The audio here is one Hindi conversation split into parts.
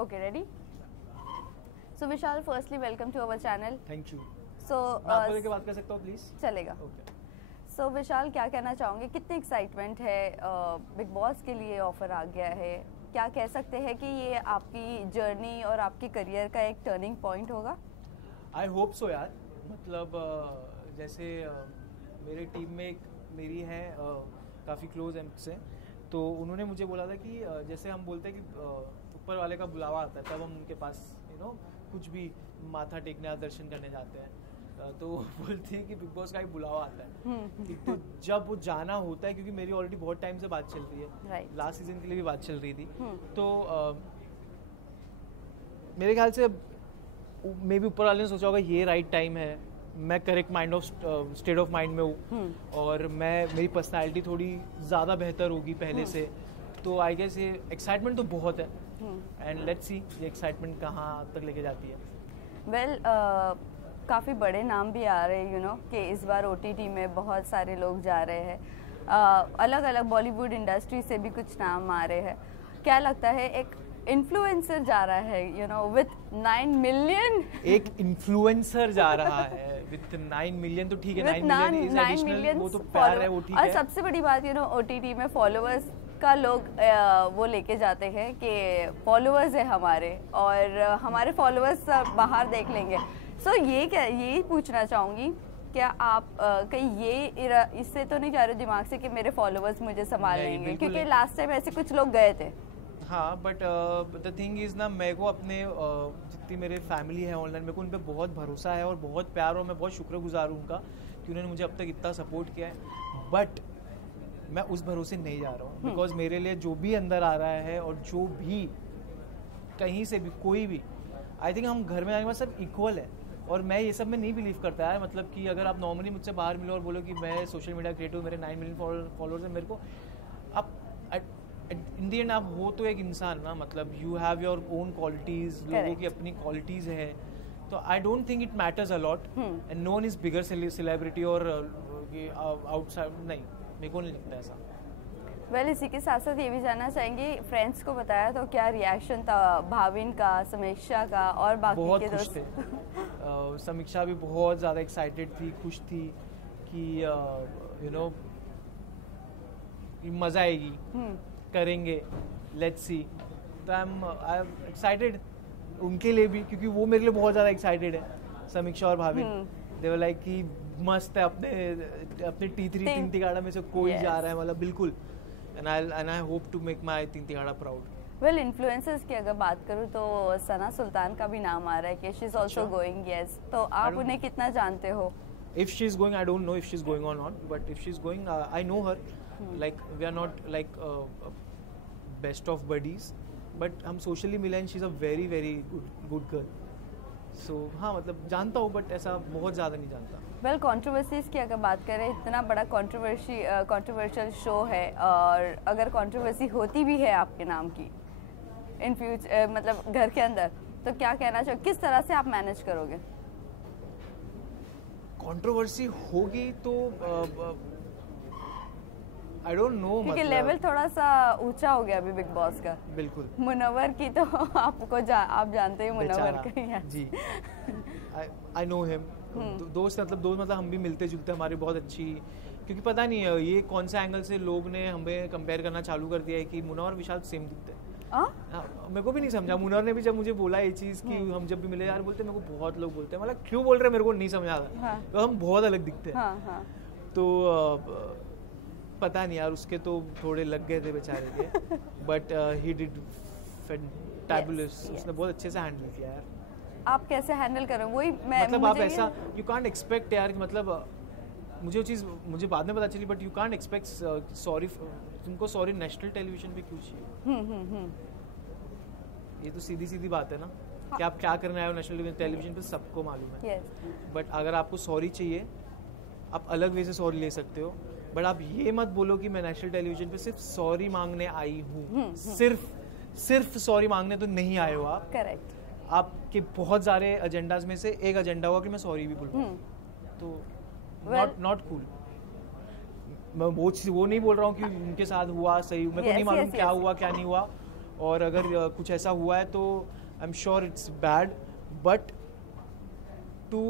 Okay, ready? So Vishal, firstly welcome to our channel. Thank you. So मैं आपको लेके बात कर सकता हूँ प्लीज? चलेगा। ओके। So विशाल, क्या कहना चाहोगे, कितनी एक्साइटमेंट है, बिग बॉस के लिए ऑफर आ गया है, क्या कह सकते हैं कि ये आपकी जर्नी और आपके करियर का एक टर्निंग पॉइंट होगा? आई होप सो यार, मतलब जैसे मेरे टीम में एक मेरी है काफ़ी क्लोज एम्स हैं, तो उन्होंने मुझे बोला था कि जैसे हम बोलते हैं कि ऊपर वाले का बुलावा आता है तब हम उनके पास कुछ भी माथा टेकने या दर्शन करने जाते हैं, तो वो बोलती है कि बिग बॉस का ही बुलावा आता है कि तो जब वो जाना होता है, क्योंकि मेरी ऑलरेडी बहुत टाइम से बात चल रही है, लास्ट सीजन के लिए भी बात चल रही थी, तो मेरे ख्याल से मे भी ऊपर वाले ने सोचा होगा ये राइट टाइम है, मैं correct mind of state of mind में हूँ और मेरी पर्सनालिटी थोड़ी ज़्यादा बेहतर होगी पहले से, तो आई गेस ये एक्साइटमेंट तो बहुत है एंड लेट्स सी ये एक्साइटमेंट कहाँ तक लेके जाती है। वेल काफ़ी बड़े नाम भी आ रहे हैं कि इस बार OTT में बहुत सारे लोग जा रहे हैं, अलग अलग बॉलीवुड इंडस्ट्री से भी कुछ नाम आ रहे हैं, क्या लगता है एक इन्फ्लुएंसर जा रहा है विथ 9 मिलियन, एक इन्फ्लुएंसर जा रहा है विथ 9 मिलियन, तो ठीक है, 9 मिलियन वो तो प्यार है, वो ठीक है। और सबसे बड़ी बात OTT में फॉलोअर्स का लोग वो लेके जाते हैं कि फॉलोअर्स है हमारे और हमारे फॉलोअर्स बाहर देख लेंगे। सो यही पूछना चाहूँगी, क्या आप कहीं ये इससे तो नहीं जा रहे दिमाग से कि मेरे फॉलोअर्स मुझे संभाल लेंगे, क्योंकि लास्ट टाइम ऐसे कुछ लोग गए थे। हाँ, बट द थिंग इज़ ना, मेरे को अपने जितनी मेरे फैमिली है ऑनलाइन, मेरे को उन पर बहुत भरोसा है और बहुत प्यार, और मैं बहुत शुक्रगुजार हूँ उनका कि उन्होंने मुझे अब तक इतना सपोर्ट किया है, बट मैं उस भरोसे नहीं जा रहा हूँ, बिकॉज मेरे लिए जो भी अंदर आ रहा है और जो भी कहीं से भी कोई भी, आई थिंक हम घर में आने के बाद सब इक्वल है, और मैं ये सब में नहीं बिलीव करता है। मतलब कि अगर आप नॉर्मली मुझसे बाहर मिलो और बोलो कि मैं सोशल मीडिया क्रिएटर हूँ, मेरे 9 मिलियन फॉलोअर्स हैं, मेरे को आप इन दी एंड आप हो तो एक इंसान ना, मतलब you have your own qualities, लोगों की अपनी क्वालिटीज़ है, तो I don't think it matters a lot and no one is bigger celebrity or outside, नहीं, मेरे को नहीं लगता ऐसा। वेल इसी के साथ साथ ये भी जानना चाहेंगे, फ्रेंड्स को बताया तो क्या रिएक्शन था भाविन का, समीक्षा का और बाकी बहुत के खुश दोस्त? थे। समीक्षा भी बहुत ज़्यादा एक्साइटेड थी, खुश थी कि मज़ा आएगी, करेंगे, लेट्स सी, तो आई एम एक्साइटेड उनके लिए भी, क्योंकि वो मेरे लिए बहुत ज़्यादा एक्साइटेड है, समीक्षा और भाविन। दे वर लाइक कि मस्त है, अपने तीन तिगाड़ा में से कोई जा रहा है, मतलब बिल्कुल, and I hope to make my तीन तिगाड़ा प्राउड। वेल इन्फ्लुएंसर्स की अगर बात करूँ तो सना सुल्तान का भी नाम आ रहा है कि she is also going, yes, तो आप उन्हें कितना जानते हो? If she is going, I don't know if she is going or not, but if she is going, I know her. Like we are not like best of buddies, but हम socially मिले and she's a very very good girl. So हाँ, मतलब जानता हूँ, but ऐसा बहुत ज़्यादा नहीं जानता। वेल कंट्रोवर्सीज की अगर बात करें, इतना बड़ा कंट्रोवर्शियल शो है, और अगर कंट्रोवर्सी होती भी है आपके नाम की इन फ्यूचर, मतलब घर के अंदर, तो क्या कहना चाहिए, किस तरह से आप मैनेज करोगे? कंट्रोवर्सी होगी तो आई डोंट नो, क्योंकि लेवल थोड़ा सा ऊंचा हो गया अभी बिग बॉस का। बिल्कुल। मुनव्वर की तो आप जानते हैं मुनव्वर का जी, आई नो हिम, दोस्त मतलब हम भी मिलते जुलते, हमारी बहुत अच्छी, क्योंकि पता नहीं है ये कौन सा एंगल से लोग ने हमें कंपेयर करना चालू कर दिया है कि मुनव्वर और विशाल सेम दिखते हैं। मेरे को भी नहीं समझा, मुनव्वर ने भी जब मुझे बोला ये चीज़ कि हम जब भी मिले यार, बोलते मेरे को बहुत लोग बोलते हैं, मतलब क्यों बोल रहे हैं मेरे को नहीं समझ आता, तो हम बहुत अलग दिखते हैं। तो पता नहीं यार, उसके तो थोड़े लग गए थे बेचारे के, बट ही डिड फैंटाबुलस, उसने बहुत अच्छे से हैंडल किया यार। आप कैसे हैंडल करो वही मैं, मतलब आप ऐसा यू कांट एक्सपेक्ट यार, मतलब मुझे वो चीज़ मुझे बाद में पता चली, but you can't expect sorry, तुमको सॉरी नेशनल टेलीविजन पे क्यों चाहिए? ये तो सीधी सीधी बात है ना, कि आप क्या करने आए हो नेशनल टेलीविजन पे, सबको मालूम है, बट अगर आपको सॉरी चाहिए, आप अलग वे से सॉरी ले सकते हो, बट आप ये मत बोलो कि मैं नेशनल टेलीविजन पे सिर्फ सॉरी मांगने आई हूँ, सिर्फ सॉरी मांगने तो नहीं आए हो आप। करेक्ट। आपके बहुत सारे एजेंडाज में से एक एजेंडा हुआ कि मैं सॉरी भी बोलूँ, तो नॉट कूल। मैं वो नहीं बोल रहा हूँ कि उनके साथ हुआ सही, मेरे को नहीं मालूम क्या हुआ क्या नहीं हुआ, और अगर कुछ ऐसा हुआ है तो I am sure it's bad, but to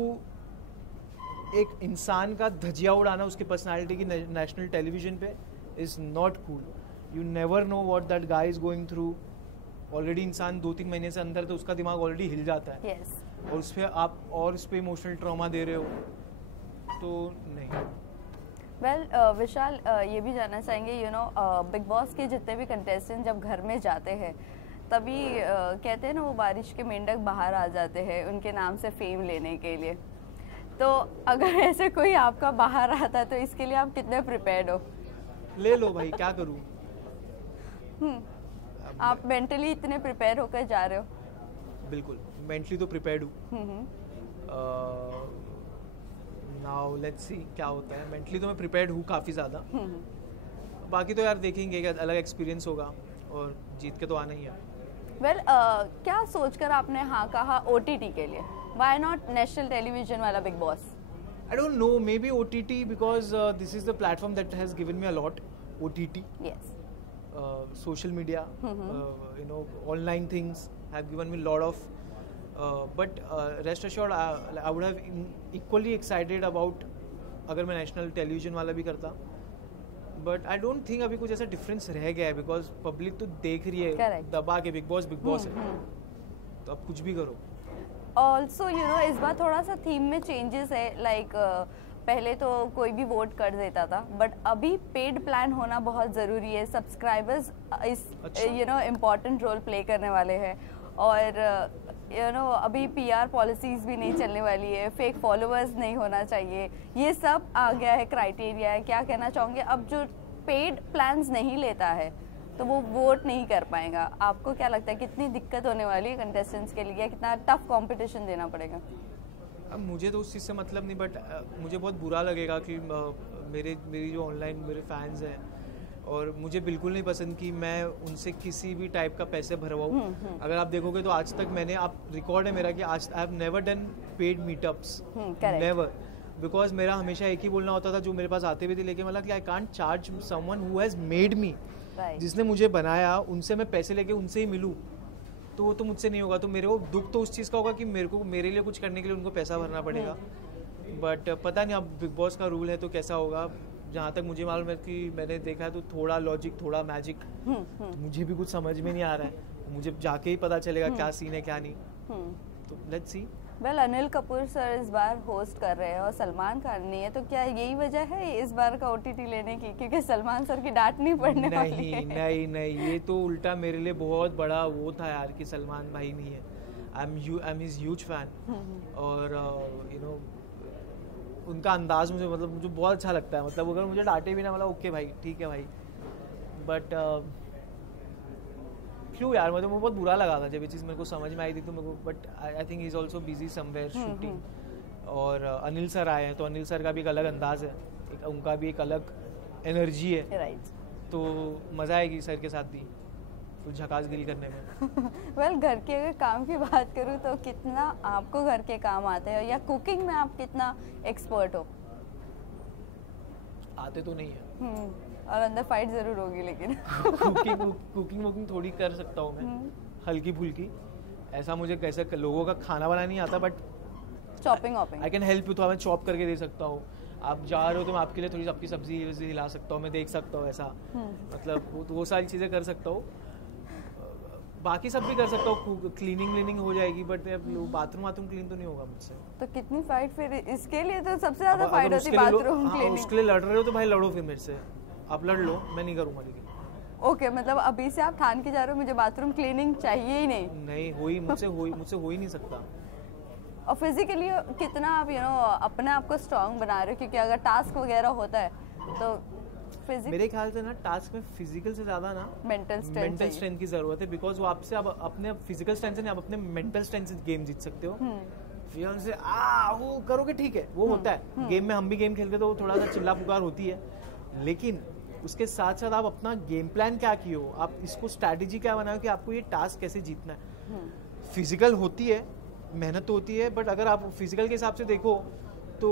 एक इंसान का धजिया उड़ाना उसकी पर्सनालिटी की नेशनल टेलीविजन पे is not cool. You never know what that guy is going through. Already इंसान 2-3 महीने से अंदर तो उसका दिमाग ऑलरेडी हिल जाता है. yes. और उस पर आप और उस पर इमोशनल ट्रॉमा दे रहे हो तो नहीं. वेल विशाल, ये भी जानना चाहेंगे बिग बॉस के जितने भी कंटेस्टेंट जब घर में जाते हैं तभी कहते हैं ना वो बारिश के मेंढक बाहर आ जाते हैं उनके नाम से फेम लेने के लिए. तो अगर ऐसे कोई आपका बाहर आता तो इसके लिए आप कितने प्रिपेयर्ड हो? ले लो भाई, क्या करूँ. आप मेंटली इतने प्रिपेयर होकर जा रहे हो? बिल्कुल मेंटली तो प्रिपेयर्ड हूँ. नाउ लेट्स सी क्या होता है. मेंटली तो मैं प्रिपेयर्ड हूँ काफ़ी ज़्यादा. बाकी तो यार देखेंगे, क्या अलग एक्सपीरियंस होगा और जीत के तो आना ही है. वेल क्या सोचकर आपने हाँ कहा OTT के लिए? व्हाई नॉट नेशनल टेलीविजन वाला big boss? I don't know, maybe OTT because this is the platform that has given me a lot. OTT. Yes. Social media, online things have given me a lot of. But rest assured, I would have equally excited about अगर मैं national television वाला भी करता. But I don't think अभी कुछ ऐसा difference रह गया है because public तो देख रही है. Correct. दबा के बिग बॉस है. तो अब कुछ भी करो. ऑल्सो इस बार थोड़ा सा थीम में चेंजेस है. लाइक पहले तो कोई भी वोट कर देता था बट अभी पेड प्लान होना बहुत ज़रूरी है. सब्सक्राइबर्स इस इम्पॉर्टेंट रोल प्ले करने वाले हैं. और अभी PR पॉलिसीज़ भी नहीं चलने वाली है. फेक फॉलोअर्स नहीं होना चाहिए. ये सब आ गया है क्राइटेरिया है. क्या कहना चाहोगे? अब जो पेड प्लान्स नहीं लेता है तो वो वोट नहीं कर पाएगा. आपको क्या लगता है कितनी दिक्कत होने वाली है कंटेस्टेंट्स के लिए? कितना टफ कंपटीशन देना पड़ेगा? अब मुझे तो उस चीज़ से मतलब नहीं, बट मुझे बहुत बुरा लगेगा कि मेरी जो ऑनलाइन मेरे फैंस हैं और मुझे बिल्कुल नहीं पसंद कि मैं उनसे किसी भी टाइप का पैसे भरवाऊँ. अगर आप देखोगे तो आज तक आप रिकॉर्ड है मेरा कि आज I have never done paid meetups. Never. Because मेरा हमेशा एक ही बोलना होता था जो मेरे पास आते हुए थे, लेकिन मतलब कि I can't charge someone who has made me. जिसने मुझे बनाया उनसे मैं पैसे लेके उनसे ही मिलूं तो वो तो मुझसे नहीं होगा. तो मेरे को दुख तो उस चीज़ का होगा कि मेरे लिए कुछ करने के लिए उनको पैसा भरना पड़ेगा. बट पता नहीं अब बिग बॉस का रूल है तो कैसा होगा. जहाँ तक मुझे मालूम है कि मैंने देखा है तो थोड़ा लॉजिक थोड़ा मैजिक. तो मुझे भी कुछ समझ में नहीं आ रहा है. मुझे जाके ही पता चलेगा क्या सीन है क्या नहीं. तो let's see. Well Anil Kapoor sir इस बार होस्ट कर रहे हैं और सलमान खान नहीं है, तो क्या यही वजह है इस बार का OTT लेने की, क्योंकि सलमान सर की डांट नहीं पड़ने वाली है? नहीं, ये तो उल्टा मेरे लिए बहुत बड़ा वो था यार कि सलमान भाई नहीं है. I am his huge fan. और उनका अंदाज मुझे बहुत अच्छा लगता है. मतलब अगर मुझे डांटे भी ना, मतलब ओके भाई ठीक है भाई. बट क्यों यार, मतलब बहुत बुरा लगा था जब ये चीज़ मेरे को समझ में आई थी. तो मेरे को but I think he is also busy somewhere shooting. और अनिल सर आए हैं तो अनिल सर का भी एक अलग अंदाज है, उनका भी एक अलग एनर्जी है. राइट. तो मज़ा आएगी सर के साथ भी तो झकास गिल करने में. वेल घर के अगर काम की बात करूँ तो कितना आपको घर के काम आते हैं, या कुकिंग में आप कितना एक्सपर्ट हो? आते तो नहीं है और अंदर फाइट जरूर होगी लेकिन. कुकिंग थोड़ी कर सकता हूँ मैं, हल्की फुल्की. ऐसा मुझे कैसे लोगों का खाना बनाना नहीं आता, but chopping I can help you. तो मैं चॉप करके दे सकता हूँ. आप जा रहे हो तो मैं आपके लिए थोड़ी आपकी सब्जी हिला सकता हूँ, मैं देख सकता हूँ ऐसा. मतलब वो सारी चीज़ें कर सकता हूँ. बाकी सब भी कर सकता हूँ. क्लीनिंग हो जाएगी, बट बाथरूम क्लीन तो नहीं होगा मुझसे. तो कितनी फाइट फिर इसके लिए? तो सबसे ज्यादा फाइट होती है बाथरूम क्लीनिंग. उसके लिए लड़ रहे हो तो भाई लड़ो फिर मेरे से. आप लड़ लो, मैं नहीं करूँगा. लेकिन ओके, मतलब अभी से आप ठान के जा रहे हो मुझे बाथरूम क्लीनिंग चाहिए ही नहीं? मुझसे हो ही नहीं सकता. और फिजिकली कितना आप अपने आप को स्ट्रांग बना रहे हो? क्योंकि अगर टास्क वगैरह होता है तो मेरे ख्याल से ना टास्क में फिजिकल से ज्यादा ना मेंटल स्ट्रेंथ की जरूरत है. बिकॉज वो आपसे आप अपने फिजिकल स्ट्रेंथ से नहीं, आप अपने मेंटल स्ट्रेंथ से गेम जीत सकते हो. फिर से वो करोगे ठीक है, वो होता है गेम में. हम भी गेम खेलते तो थोड़ा सा चिल्ला पुकार होती है, लेकिन उसके साथ साथ आप अपना गेम प्लान क्या किए हो, आप इसको स्ट्रैटेजी क्या बनाओ कि आपको ये टास्क कैसे जीतना है. फिजिकल होती है, मेहनत तो होती है, बट अगर आप फिजिकल के हिसाब से देखो तो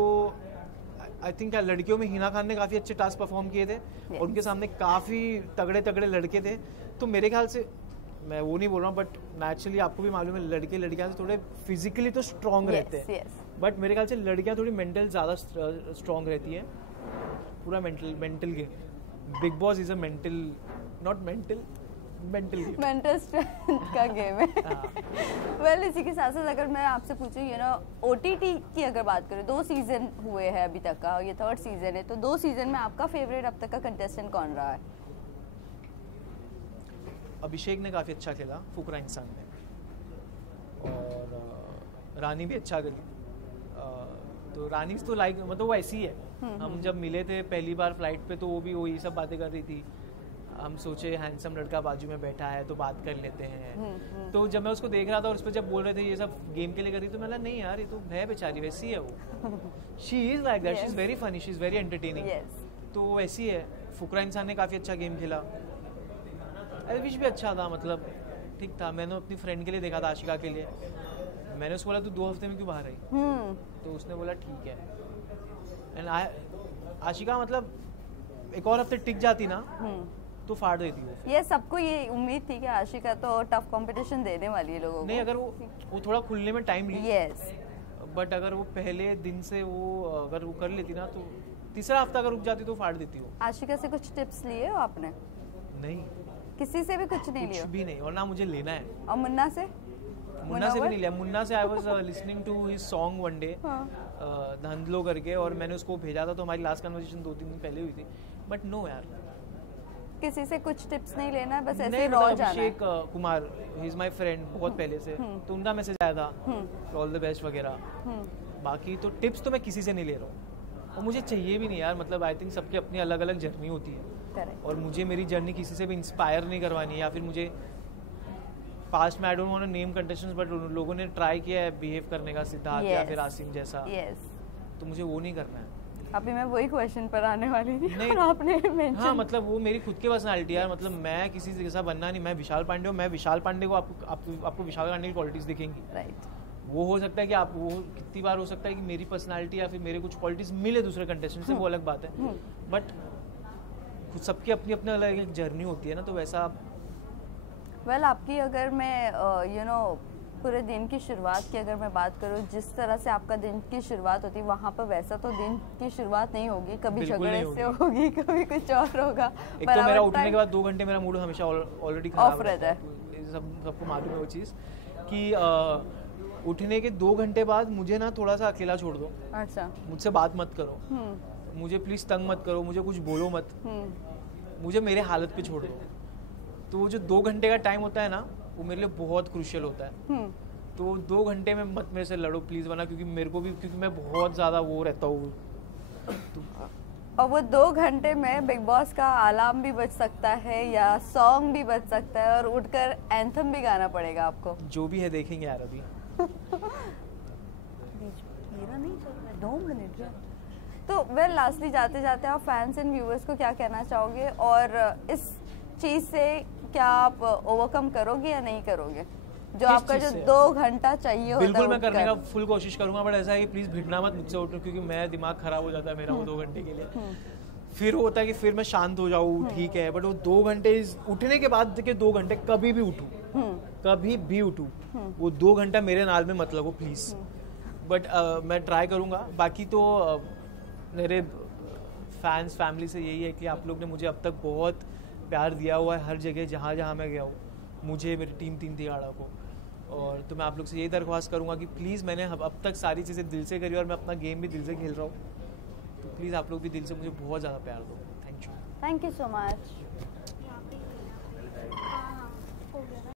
आई थिंक लड़कियों में हिना खान ने काफ़ी अच्छे टास्क परफॉर्म किए थे और उनके सामने काफ़ी तगड़े लड़के थे. तो मेरे ख्याल से मैं वो नहीं बोल रहा हूँ, बट नेचुरली आपको भी मालूम है लड़के लड़कियां से थोड़े फिजिकली तो स्ट्रांग रहते हैं, बट मेरे ख्याल से लड़कियां थोड़ी मेंटल ज़्यादा स्ट्रांग रहती हैं, पूरा mental game. Big boss is a mental strength का गेम है। वेल इसी के साथ साथ अगर मैं आपसे पूछूं OTT की अगर बात करें, 2 सीजन हुए हैं अभी तक का, ये 3rd सीजन है, तो 2 सीजन में आपका फेवरेट अब तक का कंटेस्टेंट कौन रहा है? अभिषेक ने काफ़ी अच्छा खेला, फुकरा इंसान ने, और रानी भी अच्छा करी। तो रानी तो लाइक मतलब वो ऐसी है, हम जब मिले थे पहली बार फ्लाइट पे तो वो भी वही सब बातें कर रही थी, हम सोचे हैंडसम लड़का बाजू में बैठा है तो बात कर लेते हैं। तो जब मैं उसको देख रहा था और उस पर जब बोल रहे थे ये सब गेम के लिए कर रही, तो मैंने नहीं यार ये तो है बेचारी, वैसी है वो, she is like that, she is very funny, she is very entertaining, तो वैसी है। फुकरा इंसान ने काफ़ी अच्छा गेम खेला, एलविश भी अच्छा था, मतलब ठीक था। मैंने अपनी फ्रेंड के लिए देखा था, आशिका के लिए, मैंने उसको बोला तू 2 हफ्ते में क्यों बाहर आई, तो उसने बोला ठीक है। एंड आशिका मतलब एक और हफ्ते टिक जाती ना तो फाड़ देती वो। ये सबको ये उम्मीद थी कि आशिका तो टफ कंपटीशन देने वाली है लोगों को। नहीं, अगर वो थोड़ा खुलने में टाइम ली, बट अगर वो पहले दिन से अगर वो कर लेती ना तो तीसरा हफ्ता अगर रुक जाती तो फाड़ देती वो। आशिका से कुछ टिप्स लिए हो आपने? नहीं, किसी से भी कुछ नहीं लिया? कुछ भी नहीं, और ना मुझे लेना है। और मुन्ना से भी नहीं लिया। मुन्ना से I was listening to his song one day, धंधलो करके, और मैंने उसको भेजा था, तो हमारी लास्ट कन्वर्सेशन 2-3 दिन पहले हुई थी, बट नो यार, किसी से कुछ टिप्स नहीं लेना है, बस ऐसे रॉ जाना है। Abhishek Kumar, he is my friend बहुत पहले से, तो उनका मैसेज आया था ऑल द बेस्ट वगैरह, बाकी तो टिप्स तो मैं किसी से नहीं ले रहा हूँ, और मुझे चाहिए भी नहीं यार, मतलब आई थिंक सबकी अपनी अलग अलग जर्नी होती है। Correct. और मुझे मेरी जर्नी किसी से भी इंस्पायर नहीं करवानी है, या फिर मुझे पास्ट में I don't want to name contestants, but लोगों ने ट्राई किया है बिहेव करने का, सिद्धार्थ या फिर आसिम जैसा, तो मुझे वो नहीं करना है। अभी मैं वही क्वेश्चन पर आने वाली थी, नहीं, और आपने मेंशन, हाँ मतलब वो मेरी खुद की पर्सनालिटी है यार, मतलब मैं किसी से जैसा बनना नहीं, मैं विशाल पांडे हूँ, मैं विशाल पांडे को आपको विशाल पांडे की क्वालिटीज दिखेंगी, राइट। वो हो सकता है कि आप वो कितनी बार हो सकता है कि मेरी पर्सनालिटी या फिर मेरे कुछ क्वालिटीज मिले दूसरे कंटेस्टेंट से, वो अलग बात है, बट खुद सबकी अपनी अपनी अलग एक जर्नी होती है ना, तो वैसा। वेल आपकी अगर मैं पूरे दिन की शुरुआत की अगर मैं बात करूँ, जिस तरह से आपका दिन की शुरुआत होती है, वहाँ पर वैसा तो दिन की शुरुआत नहीं होगी, कभी झगड़े से होगी, कभी कुछ और होगा। एक तो मेरा उठने के बाद 2 घंटे मेरा मूड हमेशा ऑलरेडी खराब रहता है, सबको मालूम है वो चीज़ कि उठने के 2 घंटे बाद मुझे ना थोड़ा सा अकेला छोड़ दो। अच्छा, मुझसे बात मत करो, मुझे प्लीज तंग मत करो, मुझे कुछ बोलो मत, मुझे मेरे हालत पे छोड़ दो। तो वो जो 2 घंटे का टाइम होता है ना, वो मेरे लिए बहुत क्रूशियल होता है। तो 2 घंटे में मत मेरे से लड़ो प्लीज, वरना क्योंकि मैं बहुत ज्यादा वो रहता हूँ। और वो 2 घंटे में बिग बॉस का अलार्म भी बज सकता है या सॉन्ग भी बज सकता है, और उठकर एंथम भी गाना पड़ेगा आपको। जो भी है देखेंगे यार अभी। मेरा नहीं चल रहा है, 2 मिनट। तो वेल लास्टली जाते जाते आप फैंस एंड व्यूअर्स को क्या कहना चाहोगे, और इस चीज से क्या आप ओवरकम करोगे या नहीं करोगे, जो आपका जो 2 घंटा चाहिए होता है? बिल्कुल मैं करने का फुल कोशिश करूंगा, बट ऐसा है कि प्लीज भिड़ना मत मुझसे उठो, क्योंकि मैं दिमाग खराब हो जाता है मेरा वो 2 घंटे के लिए। फिर होता है कि फिर मैं शांत हो जाऊँ, ठीक है, बट वो 2 घंटे उठने के बाद के 2 घंटे कभी भी उठूँ, वो 2 घंटा मेरे नाल में मत लगो प्लीज। बट मैं ट्राई करूंगा। बाकी तो मेरे फैंस फैमिली से यही है कि आप लोग ने मुझे अब तक बहुत प्यार दिया हुआ है हर जगह जहाँ जहाँ मैं गया हूँ, मुझे, मेरी टीम 3 तिगाड़ा को। और तो मैं आप लोग से यही दरख्वास्त करूँगा कि प्लीज़, मैंने अब तक सारी चीज़ें दिल से करी और मैं अपना गेम भी दिल से खेल रहा हूँ, तो प्लीज़ आप लोग भी दिल से मुझे बहुत ज़्यादा प्यार दो। Thank you so much.